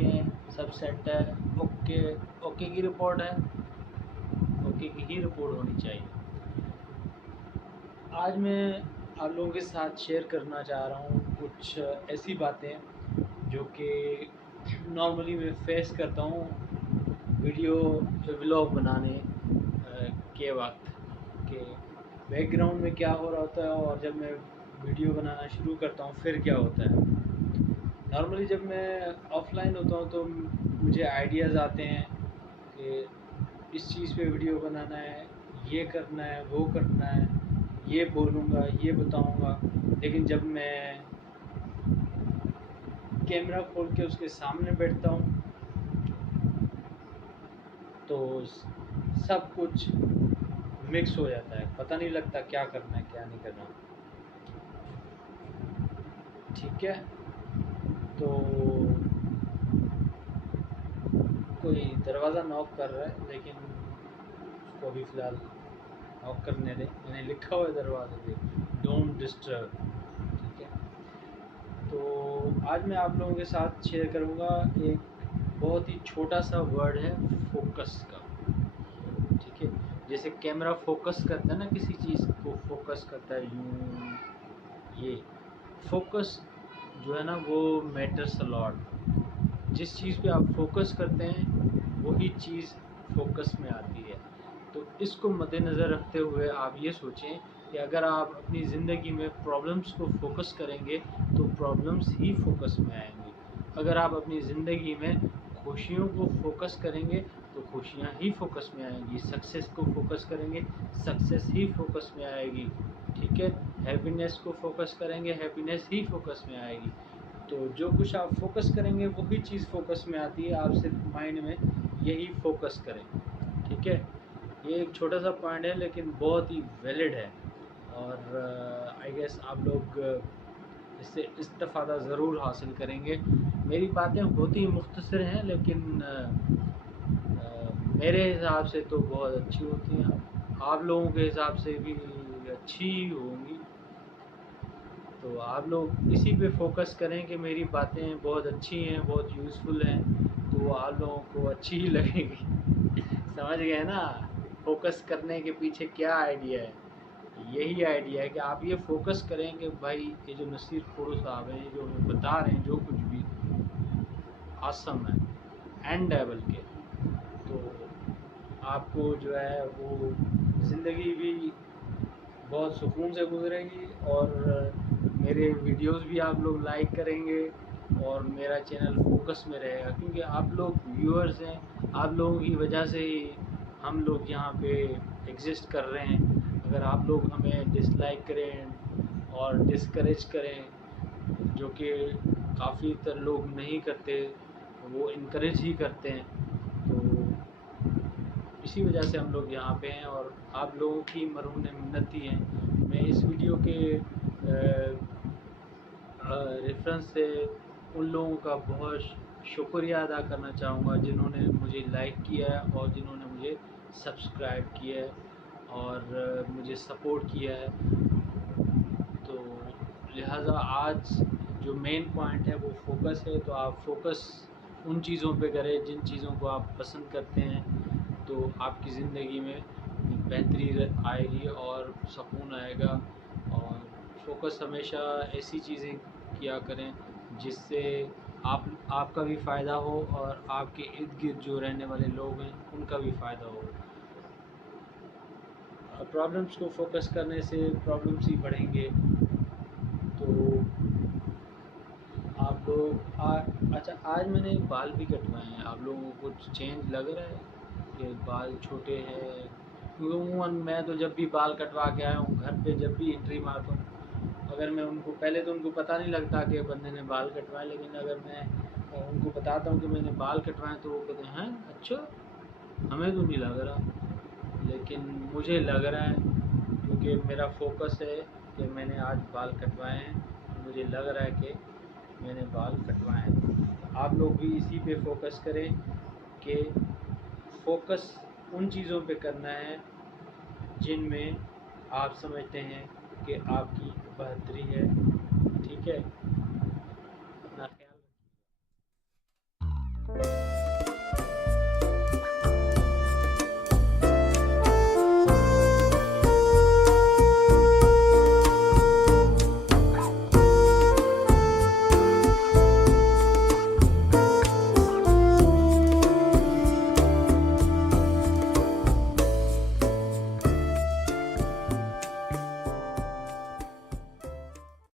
Okay हैं, सब set है, ओके ओके की रिपोर्ट है, ओके की ही रिपोर्ट होनी चाहिए। आज मैं आप लोगों के साथ शेयर करना चाह रहा हूँ कुछ ऐसी बातें जो कि नॉर्मली मैं फेस करता हूँ वीडियो व्लॉग बनाने के वक्त के बैकग्राउंड में क्या हो रहा होता है और जब मैं वीडियो बनाना शुरू करता हूँ फिर क्या होता है। नॉर्मली जब मैं ऑफलाइन होता हूँ तो मुझे आइडियाज़ आते हैं कि इस चीज़ पे वीडियो बनाना है, ये करना है, वो करना है, ये बोलूँगा, ये बताऊँगा। लेकिन जब मैं कैमरा खोल के उसके सामने बैठता हूँ तो सब कुछ मिक्स हो जाता है, पता नहीं लगता क्या करना है क्या नहीं करना। ठीक है, तो कोई दरवाज़ा नॉक कर रहा है लेकिन उसको अभी फ़िलहाल नॉक करने दें। मैंने लिखा हुआ है दरवाजे पे डोंट डिस्टर्ब। ठीक है, तो आज मैं आप लोगों के साथ शेयर करूँगा एक बहुत ही छोटा सा वर्ड है फोकस का। ठीक है, जैसे कैमरा फोकस करता है ना, किसी चीज़ को फोकस करता है यूँ, ये फोकस जो है ना वो मैटर्स अ लॉट। जिस चीज़ पे आप फोकस करते हैं वही चीज़ फोकस में आती है। तो इसको मद्देनज़र रखते हुए आप ये सोचें कि अगर आप अपनी ज़िंदगी में प्रॉब्लम्स को फोकस करेंगे तो प्रॉब्लम्स ही फोकस में आएंगी। अगर आप अपनी ज़िंदगी में खुशियों को फोकस करेंगे तो खुशियाँ ही फोकस में आएंगी। सक्सेस को फोकस करेंगे, सक्सेस ही फोकस में आएगी। ठीक है, हैप्पीनेस को फोकस करेंगे, हैप्पीनेस ही फोकस में आएगी। तो जो कुछ आप फोकस करेंगे वही चीज़ फोकस में आती है। आप सिर्फ माइंड में यही फोकस करें। ठीक है, ये एक छोटा सा पॉइंट है लेकिन बहुत ही वैलिड है और आई गेस आप लोग इससे इस्तिफ़ादा ज़रूर हासिल करेंगे। मेरी बातें होती मुख्तसर हैं लेकिन मेरे हिसाब से तो बहुत अच्छी होती हैं, आप लोगों के हिसाब से भी अच्छी होंगी। तो आप लोग इसी पे फोकस करें कि मेरी बातें बहुत अच्छी हैं, बहुत यूज़फुल हैं, तो आप लोगों को अच्छी ही लगेगी। समझ गए ना फोकस करने के पीछे क्या आइडिया है? यही आइडिया है कि आप ये फोकस करें कि भाई ये जो नसीर खोड़ू साहब हैं, ये जो हमें बता रहे हैं जो कुछ भी आसम है एंड लेवल के, तो आपको जो है वो ज़िंदगी भी बहुत सुकून से गुजरेगी और मेरे वीडियोस भी आप लोग लाइक करेंगे और मेरा चैनल फोकस में रहेगा क्योंकि आप लोग व्यूअर्स हैं। आप लोगों की वजह से ही हम लोग यहाँ पे एग्जिस्ट कर रहे हैं। अगर आप लोग हमें डिसलाइक करें और डिस्करेज करें, जो कि काफ़ी तर लोग नहीं करते, वो इनकरेज ही करते हैं, तो इसी वजह से हम लोग यहाँ पे हैं और आप लोगों की मरहून मिन्नत ही हैं। मैं इस वीडियो के रेफरेंस से उन लोगों का बहुत शुक्रिया अदा करना चाहूँगा जिन्होंने मुझे लाइक किया है और जिन्होंने मुझे सब्सक्राइब किया है और मुझे सपोर्ट किया है। तो लिहाजा आज जो मेन पॉइंट है वो फोकस है। तो आप फोकस उन चीज़ों पे करें जिन चीज़ों को आप पसंद करते हैं, तो आपकी ज़िंदगी में बेहतरी आएगी और सुकून आएगा। और फोकस हमेशा ऐसी चीज़ें किया करें जिससे आपका भी फ़ायदा हो और आपके इर्द गिर्द जो रहने वाले लोग हैं उनका भी फ़ायदा हो। प्रॉब्लम्स को फोकस करने से प्रॉब्लम्स ही बढ़ेंगे। तो आप लोग अच्छा, आज मैंने बाल भी कटवाए हैं। आप लोगों को कुछ चेंज लग रहा है कि बाल छोटे हैं? क्योंकि उमूमन मैं तो जब भी बाल कटवा के आया हूँ घर पे, जब भी एंट्री मारता हूँ, अगर मैं उनको पहले तो उनको पता नहीं लगता कि बंदे ने बाल कटवाए, लेकिन अगर मैं उनको बताता हूँ कि मैंने बाल कटवाए तो वो कहते हैं अच्छा, हमें तो नहीं लग रहा, लेकिन मुझे लग रहा है क्योंकि मेरा फोकस है कि मैंने आज बाल कटवाए हैं। मुझे लग रहा है कि मैंने बाल कटवाए हैं। आप लोग भी इसी पे फोकस करें कि फोकस उन चीज़ों पे करना है जिनमें आप समझते हैं कि आपकी बेहतरी है। ठीक है,